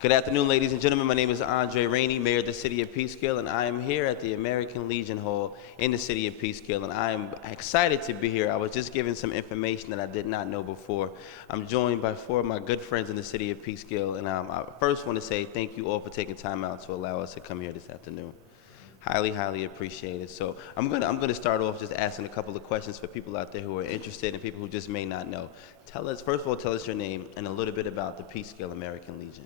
Good afternoon, ladies and gentlemen. My name is Rainey, Mayor of the City of Peekskill, and I am here at the American Legion Hall in the City of Peekskill, and I am excited to be here. I was just given some information that I did not know before. I'm joined by four of my good friends in the City of Peekskill, and I first want to say thank you all for taking time out to allow us to come here this afternoon. Highly, highly appreciated. So I'm gonna start off just asking a couple of questions for people out there who are interested and people who just may not know. First of all, tell us your name and a little bit about the Peekskill American Legion.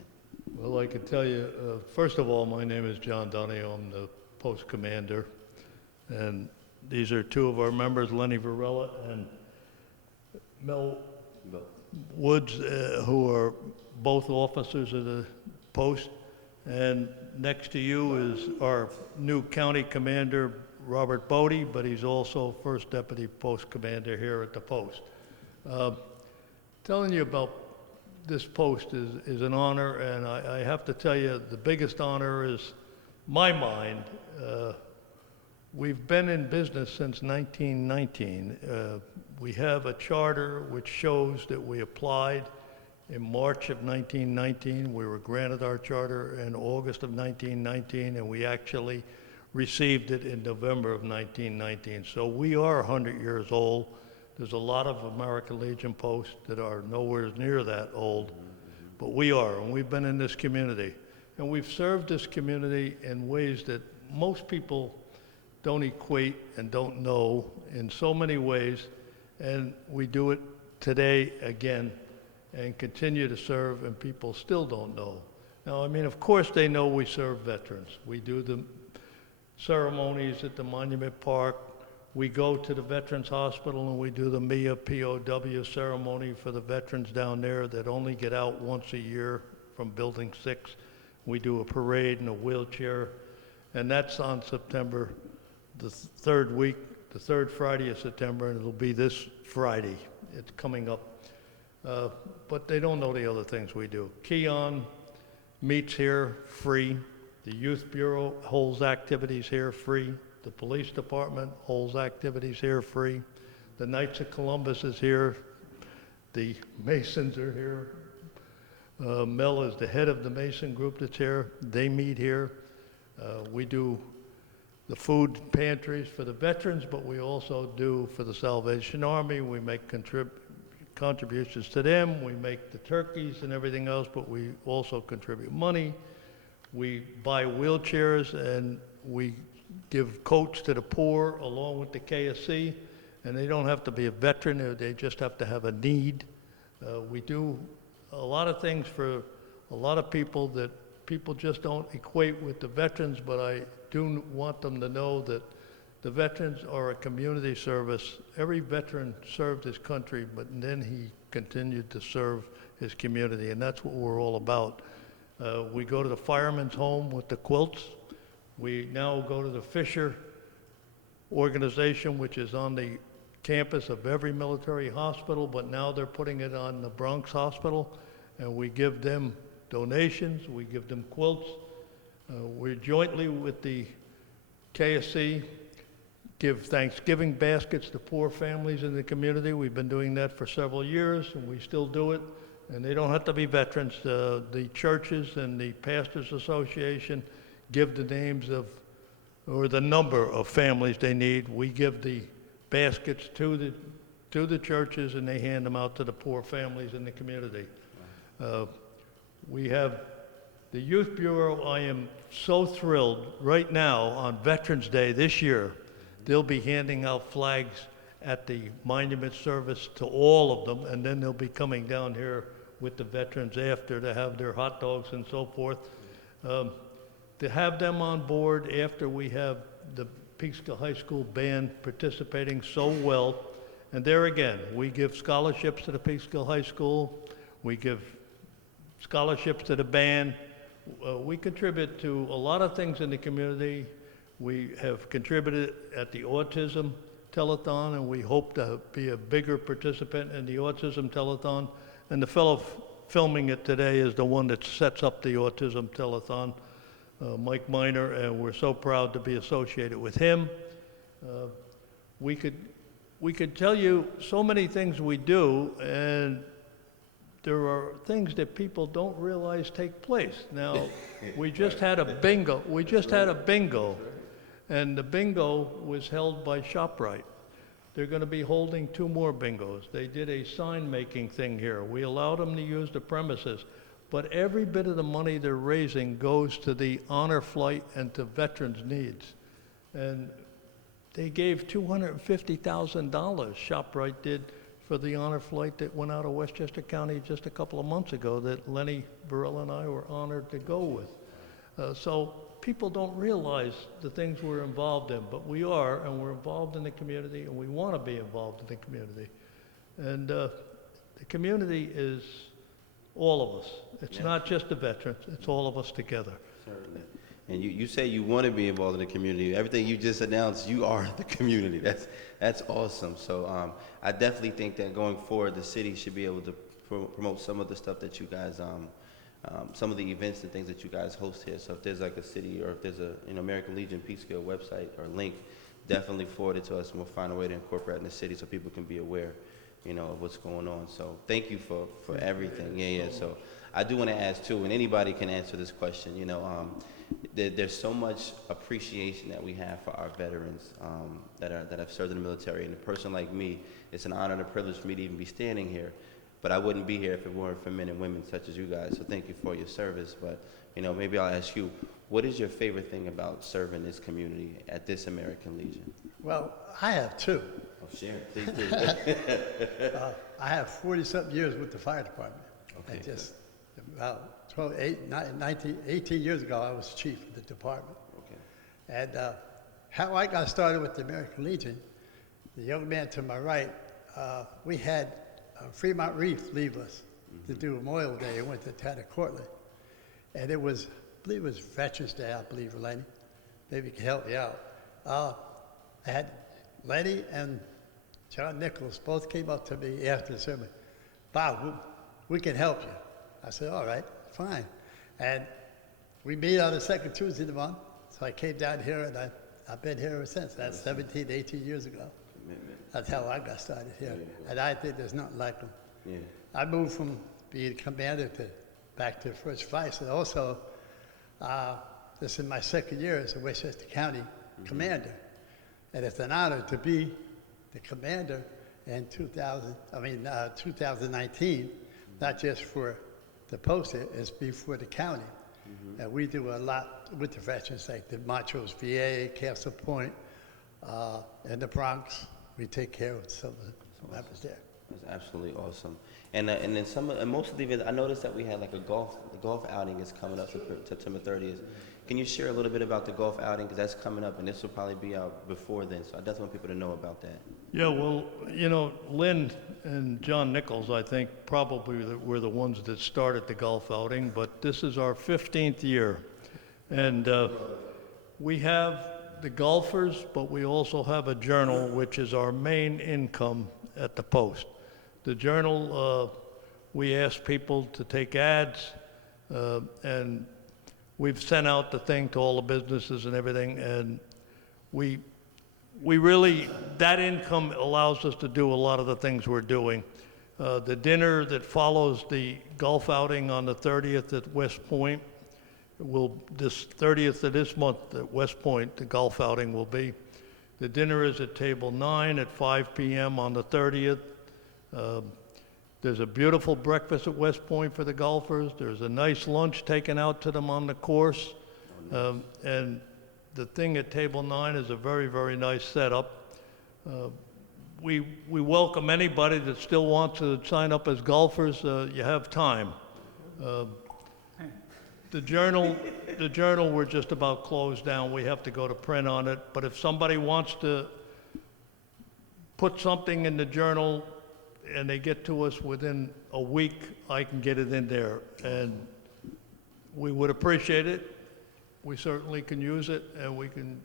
Well, I can tell you, first of all, my name is John Donahue. I'm the post commander. And these are two of our members, Lenny Varela and Mel Woods, who are both officers of the post. And next to you is our new county commander, Robert Bodie, but he's also first deputy post commander here at the post. Telling you about this post is an honor, and I have to tell you, the biggest honor is my mind. We've been in business since 1919. We have a charter which shows that we applied in March of 1919. We were granted our charter in August of 1919, and we actually received it in November of 1919. So we are 100 years old. There's a lot of American Legion posts that are nowhere near that old, but we are, and we've been in this community. And we've served this community in ways that most people don't equate and don't know in so many ways, and we do it today again and continue to serve, and people still don't know. Now, I mean, of course they know we serve veterans. We do the ceremonies at the Monument Park. We go to the Veterans Hospital and we do the MIA POW ceremony for the veterans down there that only get out once a year from Building 6. We do a parade in a wheelchair, and that's on September, the third week, the third Friday of September, and it'll be this Friday. It's coming up. But they don't know the other things we do. Keon meets here free. The Youth Bureau holds activities here free. The police department holds activities here free. The Knights of Columbus is here. The Masons are here. Mel is the head of the Mason group that's here. They meet here. We do the food pantries for the veterans, but we also do for the Salvation Army. We make contributions to them. We make the turkeys and everything else, but we also contribute money. We buy wheelchairs, and we give coats to the poor along with the KSC, and they don't have to be a veteran, they just have to have a need. We do a lot of things for a lot of people that people just don't equate with the veterans, but I do want them to know that the veterans are a community service. Every veteran served his country, but then he continued to serve his community, and that's what we're all about. We go to the fireman's home with the quilts. We now go to the Fisher organization, which is on the campus of every military hospital, but now they're putting it on the Bronx Hospital, and we give them donations, we give them quilts. We jointly with the KSC give Thanksgiving baskets to poor families in the community. We've been doing that for several years, and we still do it, and they don't have to be veterans. The churches and the Pastors Association give the names of, or the number of families they need. We give the baskets to the churches, and they hand them out to the poor families in the community. We have the Youth Bureau. I am so thrilled right now on Veterans Day this year. They'll be handing out flags at the monument service to all of them, and then they'll be coming down here with the veterans after to have their hot dogs and so forth. To have them on board after we have the Peekskill High School band participating so well. And there again, we give scholarships to the Peekskill High School. We give scholarships to the band. We contribute to a lot of things in the community. We have contributed at the Autism Telethon, and we hope to be a bigger participant in the Autism Telethon. And the fellow filming it today is the one that sets up the Autism Telethon. Mike Miner, and we're so proud to be associated with him. We could tell you so many things we do, and there are things that people don't realize take place. Now, we just had a bingo. We just had a bingo, and the bingo was held by ShopRite. They're going to be holding 2 more bingos. They did a sign-making thing here. We allowed them to use the premises, but every bit of the money they're raising goes to the honor flight and to veterans' needs. And they gave $250,000, ShopRite did, for the honor flight that went out of Westchester County just a couple of months ago that Lenny Burrell and I were honored to go with. So people don't realize the things we're involved in, but we are, and we're involved in the community, and we want to be involved in the community. And the community is all of us. It's not just the veterans, it's all of us together. Certainly. And you say you want to be involved in the community. Everything you just announced, you are the community. That's awesome. So I definitely think that going forward, the city should be able to promote some of the stuff that you guys, some of the events and things that you guys host here. So if there's like a city, or if there's a American Legion Peekskill website or link, definitely forward it to us, and we'll find a way to incorporate it in the city so people can be aware, of what's going on. So thank you for everything. Yeah. So I do want to ask too, and anybody can answer this question. There's so much appreciation that we have for our veterans that have served in the military. And a person like me, it's an honor and a privilege for me to even be standing here. But I wouldn't be here if it weren't for men and women such as you guys. So thank you for your service. But maybe I'll ask you, what is your favorite thing about serving this community at this American Legion? Well, I have 2. Oh, share it, please do. I have 40-something years with the fire department. Okay. And just about 18 years ago, I was chief of the department. Okay. And how I got started with the American Legion, the young man to my right, we had Fremont Reef leave us to do Memorial Day. It went to town of Cortland. And it was, I believe it was Veterans Day, I believe, Lenny. Maybe you can help me out. I had Lenny and John Nichols both came up to me after the sermon. Bob, we can help you. I said, all right, fine. And we meet on the second Tuesday of the month. So I came down here, and I've been here ever since. That's 17, 18 years ago. That's how I got started here. And I think there's nothing like them. Yeah. I moved from being commander back to first vice. And also, this is my second year as a Westchester County commander. And it's an honor to be the commander in 2019, not just for the post, it's before the county. And we do a lot with the veterans, like the Montrose VA, Castle Point, and the Bronx. We take care of some of the members there. That's absolutely awesome. And then most of the events, I noticed that we had like the golf outing is coming up September 30th. Can you share a little bit about the golf outing? Because that's coming up, and this will probably be out before then. So I definitely want people to know about that. Yeah, well, Lynn and John Nichols, I think, probably were the ones that started the golf outing, but this is our 15th year. And we have the golfers, but we also have a journal, which is our main income at the post. The journal, we ask people to take ads, and we've sent out the thing to all the businesses and everything, and we really, that income allows us to do a lot of the things we're doing. The dinner that follows the golf outing on the 30th at West Point, this 30th of this month at West Point, the golf outing will be. The dinner is at table 9 at 5 p.m. on the 30th. There's a beautiful breakfast at West Point for the golfers. There's a nice lunch taken out to them on the course. And the thing at table 9 is a very, very nice setup. We welcome anybody that still wants to sign up as golfers. You have time. The journal, we're just about closed down. We have to go to print on it. But if somebody wants to put something in the journal and they get to us within a week, I can get it in there. And we would appreciate it. We certainly can use it, and we can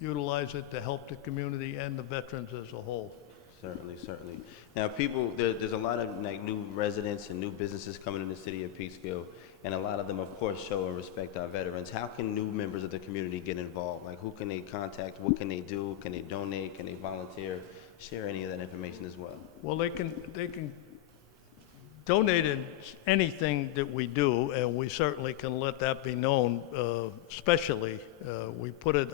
utilize it to help the community and the veterans as a whole. Certainly, certainly. Now, there's a lot of new residents and new businesses coming in the city of Peekskill, and a lot of them, of course, show and respect our veterans. How can new members of the community get involved? Like, who can they contact? What can they do? Can they donate? Can they volunteer? Share any of that information as well. Well, they can donated anything that we do, and we certainly can let that be known, especially, we put it,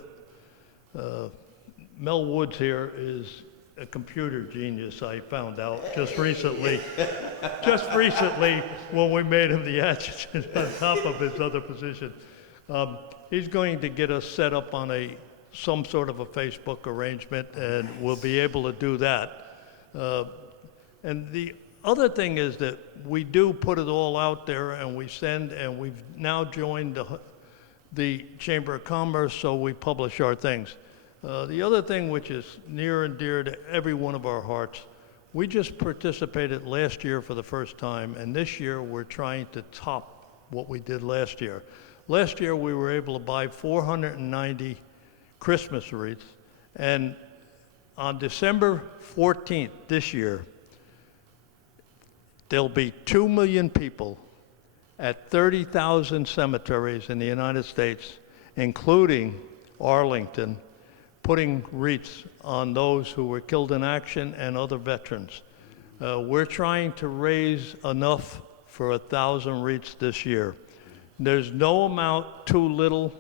Mel Woods here is a computer genius, I found out just recently. Just recently, when we made him the adjutant on top of his other position. He's going to get us set up on some sort of a Facebook arrangement, and we'll be able to do that. And the other thing is that we do put it all out there, and we send, and we've now joined the Chamber of Commerce, so we publish our things. The other thing which is near and dear to every one of our hearts, we just participated last year for the first time, and this year we're trying to top what we did last year. Last year we were able to buy 490 Christmas wreaths, and on December 14th this year, there'll be 2 million people at 30,000 cemeteries in the United States, including Arlington, putting wreaths on those who were killed in action and other veterans. We're trying to raise enough for 1,000 wreaths this year. There's no amount too little,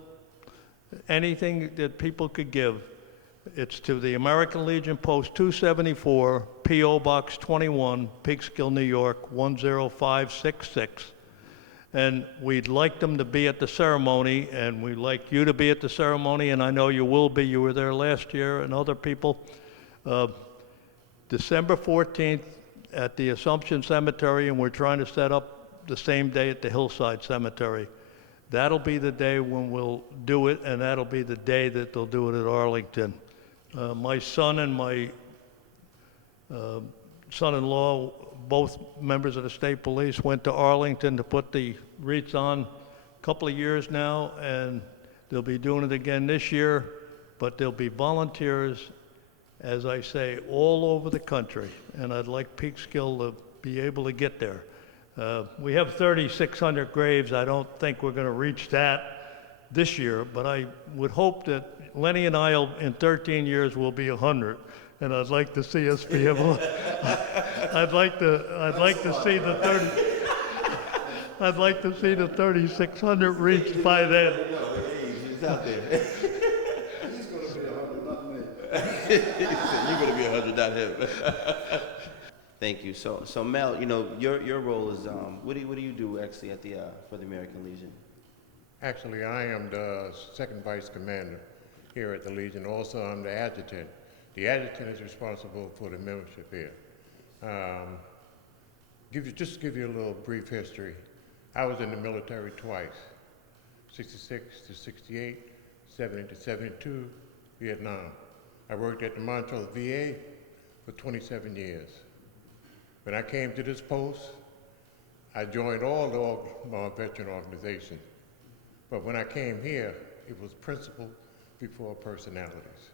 anything that people could give. It's to the American Legion Post 274, P.O. Box 21, Peekskill, New York, 10566. And we'd like them to be at the ceremony, and we'd like you to be at the ceremony, and I know you will be. You were there last year, and other people. December 14th at the Assumption Cemetery, and we're trying to set up the same day at the Hillside Cemetery. That'll be the day when we'll do it, and that'll be the day that they'll do it at Arlington. My son and my son-in-law, both members of the state police, went to Arlington to put the wreaths on a couple of years now, and they'll be doing it again this year, but there'll be volunteers, as I say, all over the country, and I'd like Peekskill to be able to get there. We have 3,600 graves. I don't think we're going to reach that this year, but I would hope that Lenny and I, in 13 years, will be 100, and I'd like to see us be able. I'd like to see the 3,600 reached by then. He's out there. He's going to be 100, not me. He said, "You're going to be 100, not him." Thank you. So Mel, you know, your role is what do you do actually at for the American Legion? Actually, I am the second vice commander here at the Legion. Also, I'm the adjutant. The adjutant is responsible for the membership here. Just to give you a little brief history. I was in the military twice, 66 to 68, 70 to 72, Vietnam. I worked at the Montrose VA for 27 years. When I came to this post, I joined all the veteran organizations. But when I came here, it was principle before personalities.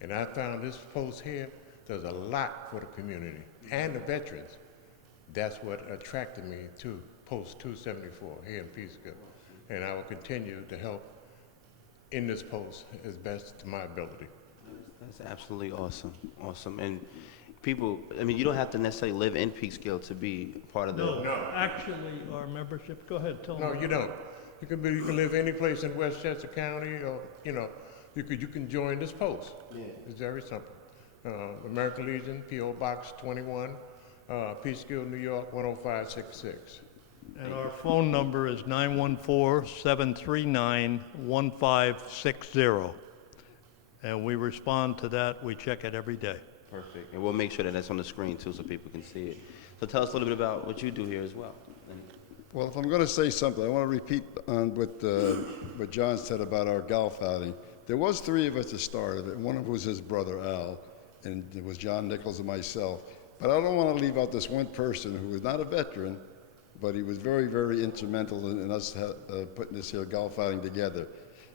And I found this post here does a lot for the community and the veterans. That's what attracted me to Post 274 here in Peekskill. And I will continue to help in this post as best to my ability. That's absolutely awesome. Awesome. And people, I mean, you don't have to necessarily live in Peekskill to be part of the... No, actually, our membership, go ahead, tell No, me. you don't. You can live any place in Westchester County, or you can join this post. Yeah. It's very simple. American Legion, P.O. Box 21, Peekskill, New York 10566. And our phone number is 914-739-1560. And we respond to that. We check it every day. Perfect. And we'll make sure that that's on the screen too so people can see it. So tell us a little bit about what you do here as well. Well, if I'm going to say something, I want to repeat on what John said about our golf outing. There was 3 of us that started it. One of them was his brother, Al, and it was John Nichols and myself. But I don't want to leave out this one person who was not a veteran, but he was very, very instrumental in us putting this here golf outing together,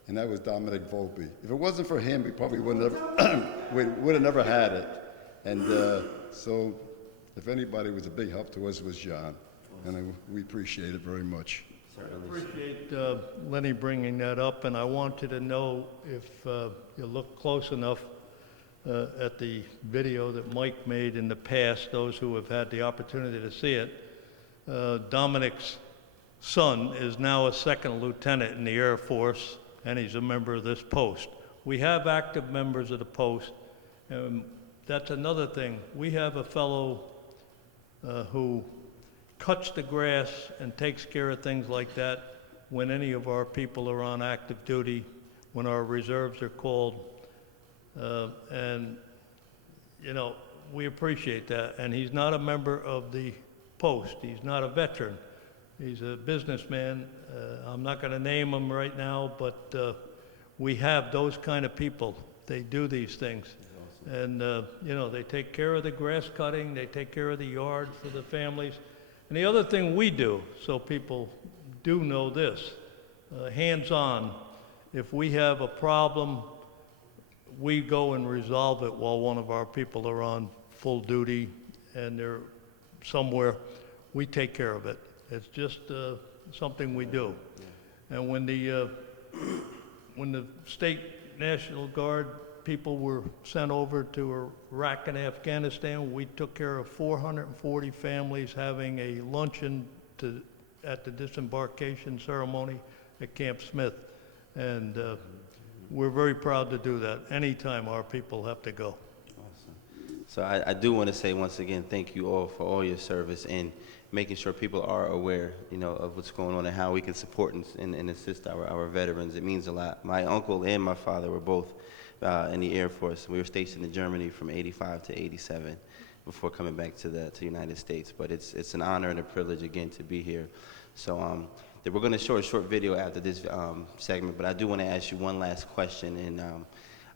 and that was Dominic Volpe. If it wasn't for him, we probably would have never had it. And so if anybody was a big help to us, it was John, and we appreciate it very much. I appreciate Lenny bringing that up, and I want you to know, if you look close enough at the video that Mike made in the past, those who have had the opportunity to see it, Dominic's son is now a second lieutenant in the Air Force, and he's a member of this post. We have active members of the post. That's another thing. We have a fellow who cuts the grass and takes care of things like that when any of our people are on active duty, when our reserves are called. And, you know, we appreciate that. And he's not a member of the post. He's not a veteran. He's a businessman. I'm not going to name him right now, but we have those kind of people. They do these things. And, you know, they take care of the grass cutting, they take care of the yard for the families. And the other thing we do, so people do know this, hands-on, if we have a problem, we go and resolve it while one of our people are on full duty and they're somewhere. We take care of it. It's just something we do. And when the state National Guard people were sent over to Iraq and Afghanistan, we took care of 440 families having a luncheon at the disembarkation ceremony at Camp Smith. And we're very proud to do that anytime our people have to go. Awesome. So I do want to say once again, thank you all for all your service and making sure people are aware, you know, of what's going on and how we can support and assist our veterans. It means a lot. My uncle and my father were both in the Air Force. We were stationed in Germany from '85 to '87 before coming back to the United States. But it's an honor and a privilege again to be here. So we're going to show a short video after this segment, but I do want to ask you one last question. And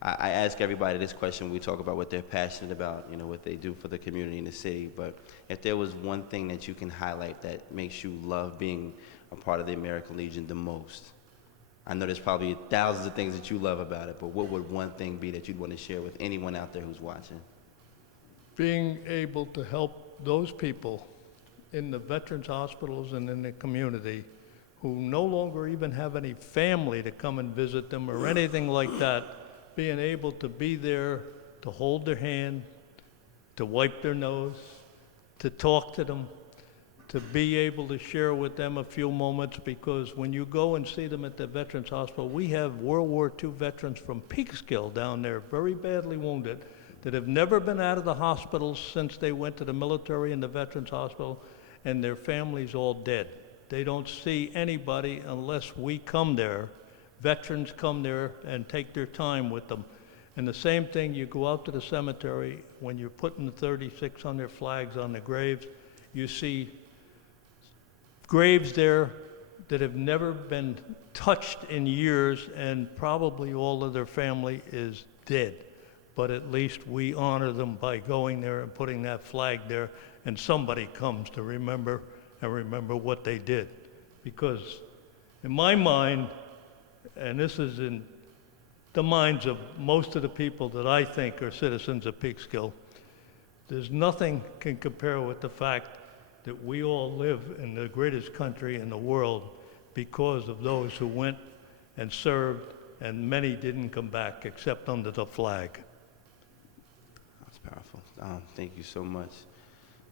I ask everybody this question when we talk about what they're passionate about, you know, what they do for the community in the city. But if there was one thing that you can highlight that makes you love being a part of the American Legion the most, I know there's probably thousands of things that you love about it, but what would one thing be that you'd want to share with anyone out there who's watching? Being able to help those people in the veterans hospitals and in the community who no longer even have any family to come and visit them or anything like that, being able to be there, to hold their hand, to wipe their nose, to talk to them, to be able to share with them a few moments, because when you go and see them at the Veterans Hospital, we have World War II veterans from Peekskill down there, very badly wounded, that have never been out of the hospital since they went to the military and the Veterans Hospital, and their families all dead. They don't see anybody unless we come there. Veterans come there and take their time with them. And the same thing, you go out to the cemetery, when you're putting the 3,600 flags on the graves, you see graves there that have never been touched in years, and probably all of their family is dead. But at least we honor them by going there and putting that flag there, and somebody comes to remember and remember what they did. Because in my mind, and this is in the minds of most of the people that I think are citizens of Peekskill, there's nothing can compare with the fact that we all live in the greatest country in the world because of those who went and served, and many didn't come back except under the flag. That's powerful. Thank you so much.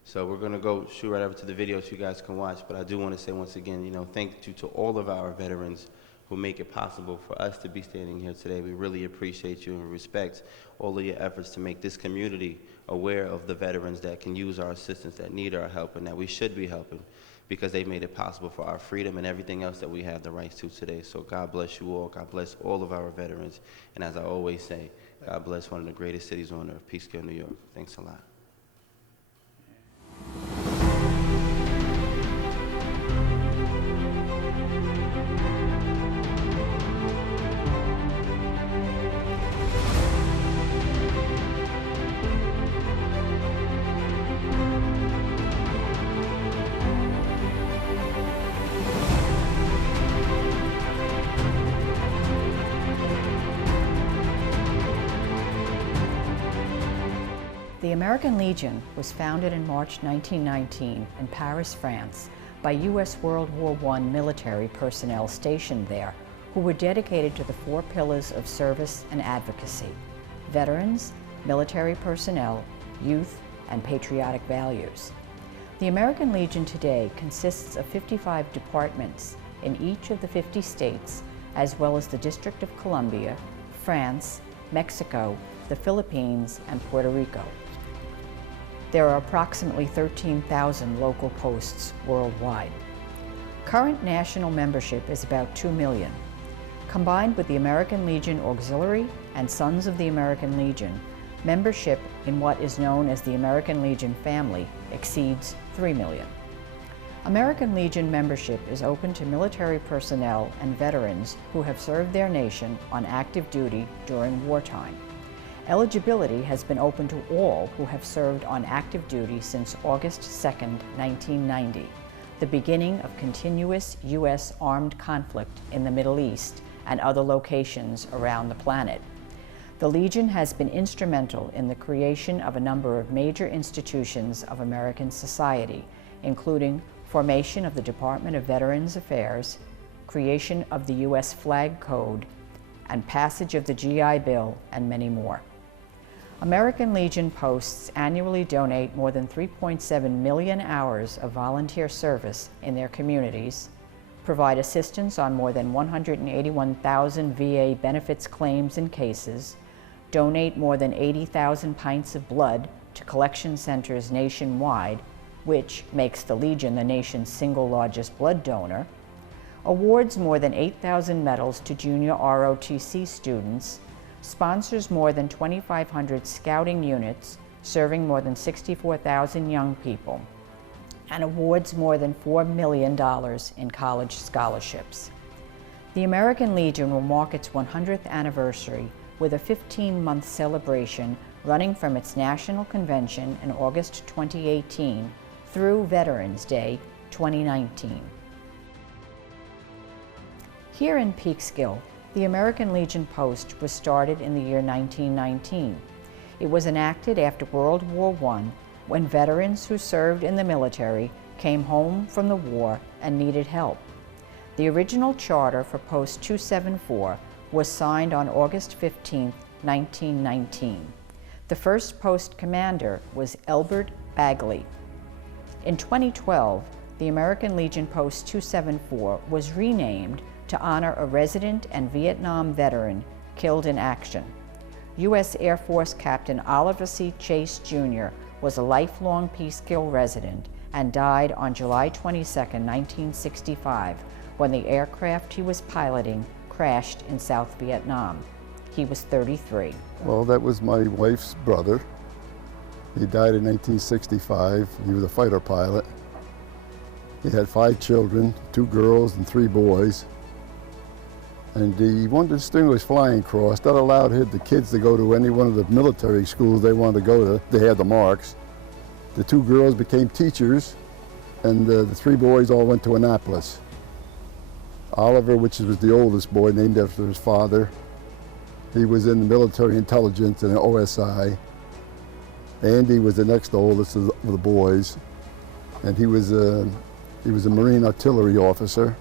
So we're going to go shoot right over to the video so you guys can watch, but I do want to say once again, you know, thank you to all of our veterans who make it possible for us to be standing here today. We really appreciate you and respect all of your efforts to make this community aware of the veterans that can use our assistance, that need our help, and that we should be helping, because they've made it possible for our freedom and everything else that we have the rights to today. So God bless you all. God bless all of our veterans. And as I always say, God bless one of the greatest cities on earth, Peekskill, New York. Thanks a lot. The American Legion was founded in March 1919 in Paris, France, by U.S. World War I military personnel stationed there who were dedicated to the four pillars of service and advocacy: veterans, military personnel, youth, and patriotic values. The American Legion today consists of 55 departments in each of the 50 states, as well as the District of Columbia, France, Mexico, the Philippines, and Puerto Rico. There are approximately 13,000 local posts worldwide. Current national membership is about 2 million. Combined with the American Legion Auxiliary and Sons of the American Legion, membership in what is known as the American Legion family exceeds 3 million. American Legion membership is open to military personnel and veterans who have served their nation on active duty during wartime. Eligibility has been open to all who have served on active duty since August 2, 1990, the beginning of continuous U.S. armed conflict in the Middle East and other locations around the planet. The Legion has been instrumental in the creation of a number of major institutions of American society, including formation of the Department of Veterans Affairs, creation of the U.S. Flag Code, and passage of the GI Bill, and many more. American Legion posts annually donate more than 3.7 million hours of volunteer service in their communities, provide assistance on more than 181,000 VA benefits claims and cases, donate more than 80,000 pints of blood to collection centers nationwide, which makes the Legion the nation's single largest blood donor, awards more than 8,000 medals to junior ROTC students, sponsors more than 2,500 scouting units serving more than 64,000 young people, and awards more than $4 million in college scholarships. The American Legion will mark its 100th anniversary with a 15-month celebration running from its national convention in August 2018 through Veterans Day 2019. Here in Peekskill, the American Legion Post was started in the year 1919. It was enacted after World War I, when veterans who served in the military came home from the war and needed help. The original charter for Post 274 was signed on August 15, 1919. The first post commander was Elbert Bagley. In 2012, the American Legion Post 274 was renamed to honor a resident and Vietnam veteran killed in action. U.S. Air Force Captain Oliver C. Chase, Jr. was a lifelong Peekskill resident and died on July 22, 1965, when the aircraft he was piloting crashed in South Vietnam. He was 33. Well, that was my wife's brother. He died in 1965. He was a fighter pilot. He had 5 children, 2 girls and 3 boys. And he won the Distinguished Flying Cross. That allowed the kids to go to any one of the military schools they wanted to go to. They had the marks. The 2 girls became teachers, and the 3 boys all went to Annapolis. Oliver, which was the oldest boy, named after his father, he was in the military intelligence and OSI. Andy was the next oldest of the boys, and he was a Marine artillery officer.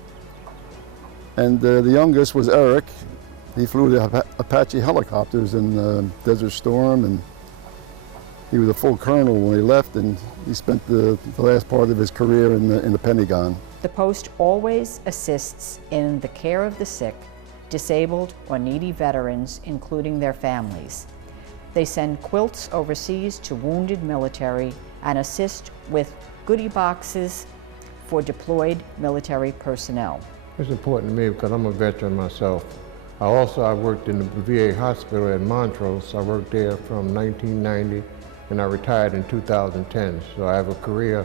And the youngest was Eric. He flew the Apache helicopters in Desert Storm, and he was a full colonel when he left, and he spent the last part of his career in the Pentagon. The post always assists in the care of the sick, disabled, or needy veterans, including their families. They send quilts overseas to wounded military and assist with goodie boxes for deployed military personnel. It's important to me because I'm a veteran myself. I worked in the VA hospital at Montrose. I worked there from 1990, and I retired in 2010. So I have a career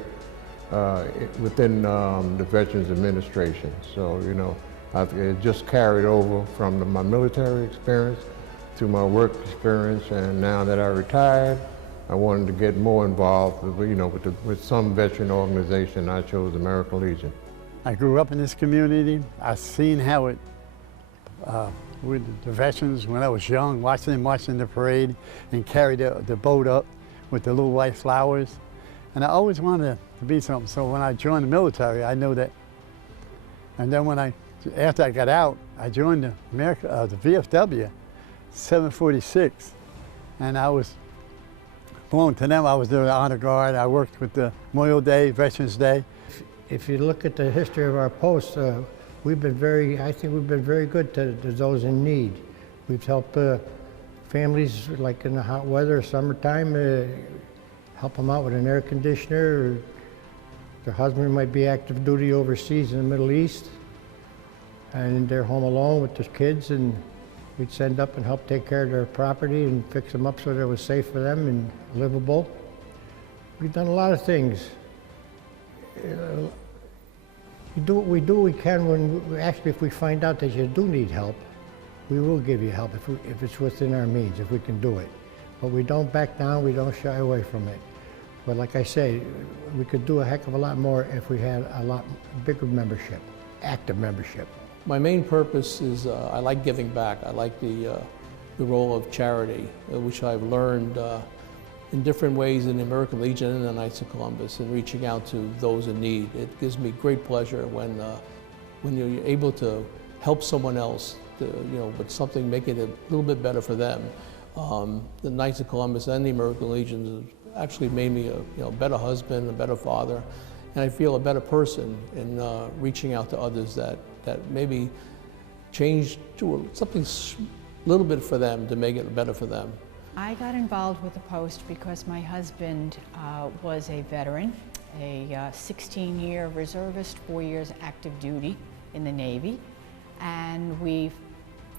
within the Veterans Administration. So, you know, I've just carried over from my military experience to my work experience, and now that I retired, I wanted to get more involved with some veteran organization. I chose American Legion. I grew up in this community. I've seen how it, with the veterans, when I was young, watching them marching the parade and carry the boat up with the little white flowers. And I always wanted to be something. So when I joined the military, I knew that. And then after I got out, I joined the VFW, 746. And I was belonged to them. I was the honor guard. I worked with the Memorial Day, Veterans Day. If you look at the history of our posts, I think we've been very good to those in need. We've helped families, like in the hot weather, summertime, help them out with an air conditioner. Or their husband might be active duty overseas in the Middle East, and they're home alone with their kids, and we'd send up and help take care of their property and fix them up so that it was safe for them and livable. We've done a lot of things. We do what we can if we find out that you do need help, we will give you help if it's within our means, if we can do it. But we don't back down, we don't shy away from it. But like I say, we could do a heck of a lot more if we had a lot bigger membership, active membership. My main purpose is I like giving back. I like the role of charity, which I've learned in different ways in the American Legion and the Knights of Columbus, and reaching out to those in need. It gives me great pleasure when you're able to help someone else, with something, making it a little bit better for them. The Knights of Columbus and the American Legion have actually made me a better husband, a better father, and I feel a better person in reaching out to others that maybe change to something a little bit for them to make it better for them. I got involved with the post because my husband was a veteran, a 16-year reservist, 4 years active duty in the Navy, and we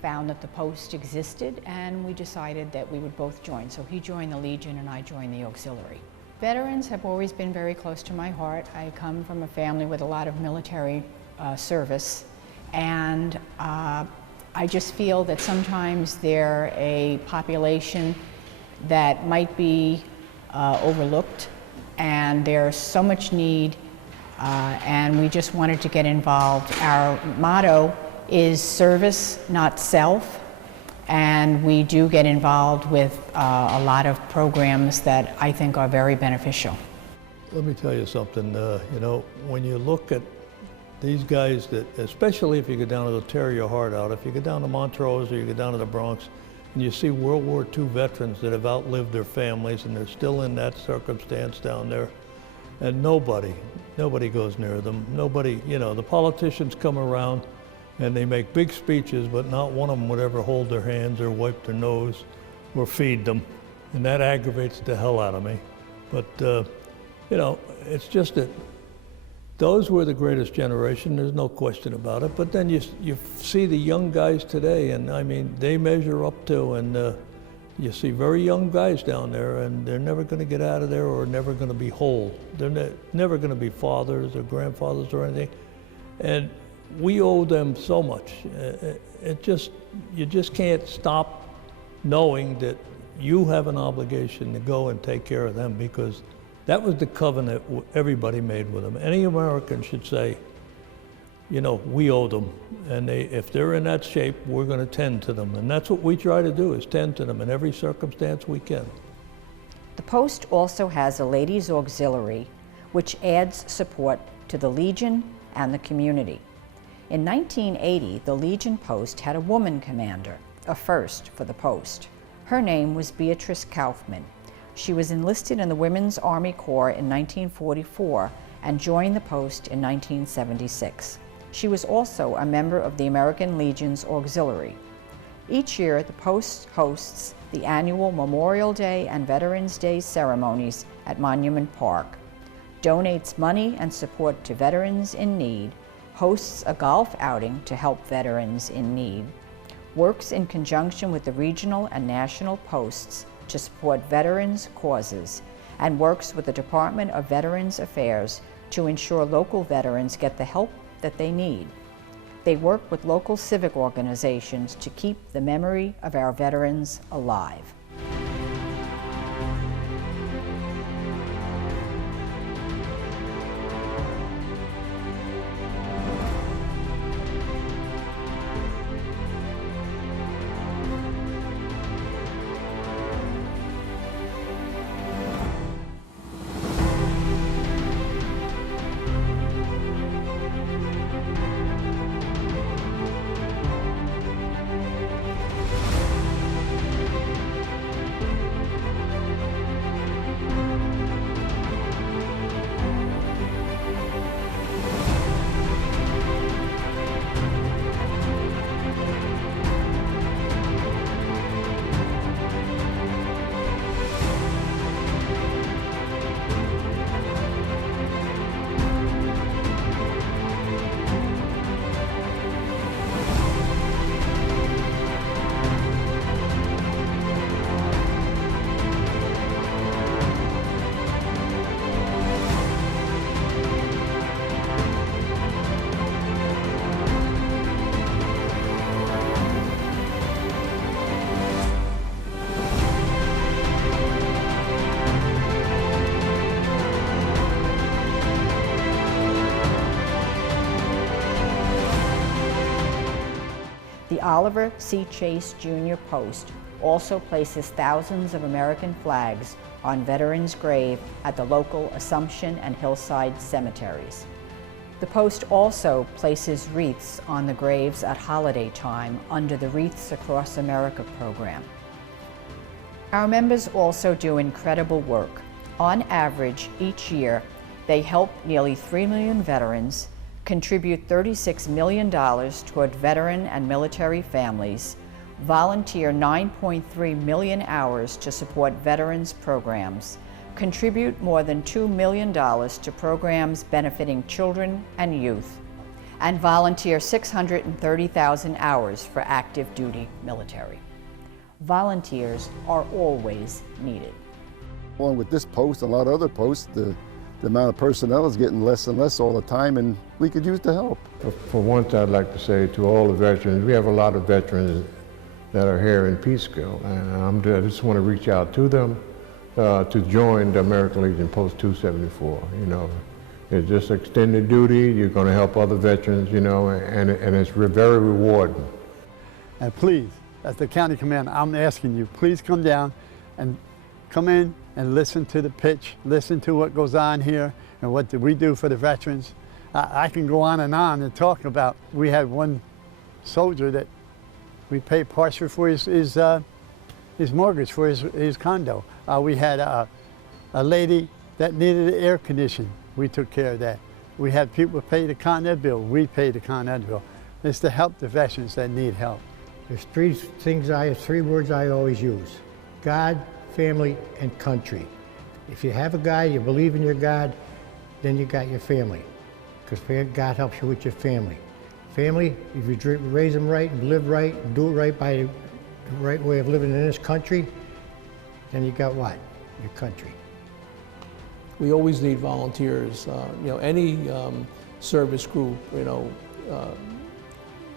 found that the post existed, and we decided that we would both join. So he joined the Legion and I joined the Auxiliary. Veterans have always been very close to my heart. I come from a family with a lot of military service, and I just feel that sometimes they're a population that might be overlooked, and there's so much need, and we just wanted to get involved. Our motto is service, not self, and we do get involved with a lot of programs that I think are very beneficial. Let me tell you something, when you look at these guys that, especially if you go down, it'll tear your heart out. If you go down to Montrose or you go down to the Bronx and you see World War II veterans that have outlived their families and they're still in that circumstance down there, and nobody goes near them. Nobody, the politicians come around and they make big speeches, but not one of them would ever hold their hands or wipe their nose or feed them. And that aggravates the hell out of me. But, it's just that those were the greatest generation, there's no question about it. But then you see the young guys today, and I mean, they measure up to, and you see very young guys down there, and they're never going to get out of there or never going to be whole. They're never going to be fathers or grandfathers or anything. And we owe them so much. You just can't stop knowing that you have an obligation to go and take care of them, because that was the covenant everybody made with them. Any American should say, we owe them, and if they're in that shape, we're going to tend to them. And that's what we try to do, is tend to them in every circumstance we can. The post also has a ladies' auxiliary, which adds support to the Legion and the community. In 1980, the Legion post had a woman commander, a first for the post. Her name was Beatrice Kaufman. She was enlisted in the Women's Army Corps in 1944 and joined the post in 1976. She was also a member of the American Legion's Auxiliary. Each year, the post hosts the annual Memorial Day and Veterans Day ceremonies at Monument Park, donates money and support to veterans in need, hosts a golf outing to help veterans in need, works in conjunction with the regional and national posts to support veterans' causes, and works with the Department of Veterans Affairs to ensure local veterans get the help that they need. They work with local civic organizations to keep the memory of our veterans alive. The Oliver C. Chase Jr. Post also places thousands of American flags on veterans' grave at the local Assumption and Hillside cemeteries. The Post also places wreaths on the graves at holiday time under the Wreaths Across America program. Our members also do incredible work. On average, each year, they help nearly 3 million veterans, contribute $36 million toward veteran and military families, volunteer 9.3 million hours to support veterans programs, contribute more than $2 million to programs benefiting children and youth, and volunteer 630,000 hours for active duty military. Volunteers are always needed. Along with this post and a lot of other posts, the amount of personnel is getting less and less all the time, and we could use the help. For once, I'd like to say to all the veterans, we have a lot of veterans that are here in Peekskill, and I just want to reach out to them to join the American Legion Post 274. You know, it's just extended duty. You're going to help other veterans, you know, and it's very rewarding. And please, as the county commander, I'm asking you, please come down and come in and listen to the pitch, listen to what goes on here and what we do for the veterans. I can go on and talk about, we had one soldier that we paid partially for his mortgage for his condo. We had a lady that needed air conditioning. We took care of that. We had people pay the Con Ed bill. We paid the Con Ed bill. It's to help the veterans that need help. There's three words I always use: God, family, and country. If you have a God, you believe in your God, then you got your family, because God helps you with your family. Family, if you raise them right and live right and do it right by the right way of living in this country, then you got what? Your country. We always need volunteers. You know, any service group, you know,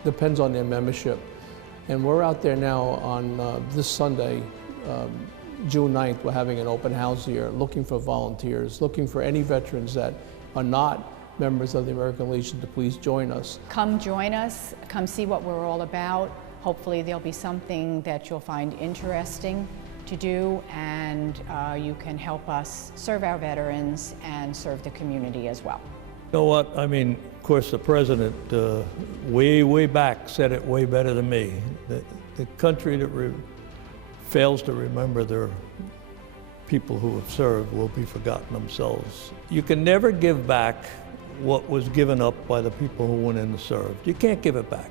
depends on their membership. And we're out there now on this Sunday, June 9th, we're having an open house here, looking for volunteers, looking for any veterans that are not members of the American Legion to please join us. Come join us, come see what we're all about. Hopefully there'll be something that you'll find interesting to do, and you can help us serve our veterans and serve the community as well. You know what? I mean, of course, the president, way back, said it way better than me. The country that fails to remember their people who have served will be forgotten themselves. You can never give back what was given up by the people who went in and served. You can't give it back.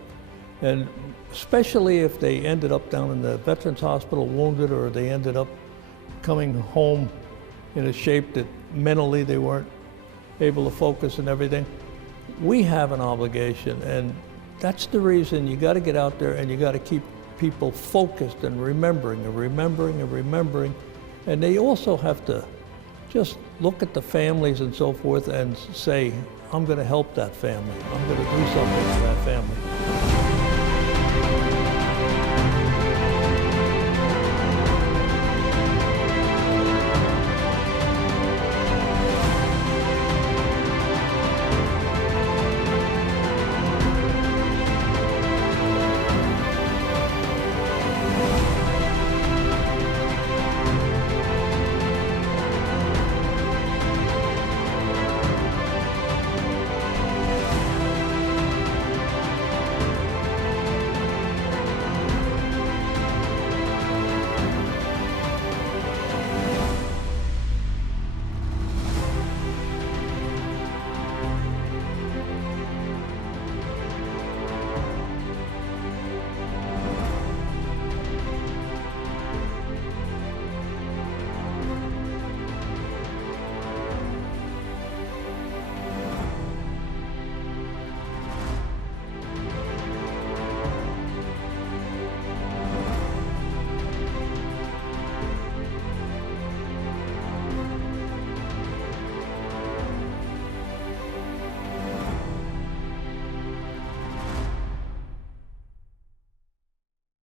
And especially if they ended up down in the Veterans Hospital wounded, or they ended up coming home in a shape that mentally they weren't able to focus and everything. We have an obligation, and that's the reason you got to get out there and you got to keep people focused and remembering and remembering and remembering. And they also have to just look at the families and so forth and say, I'm going to help that family. I'm going to do something for that family.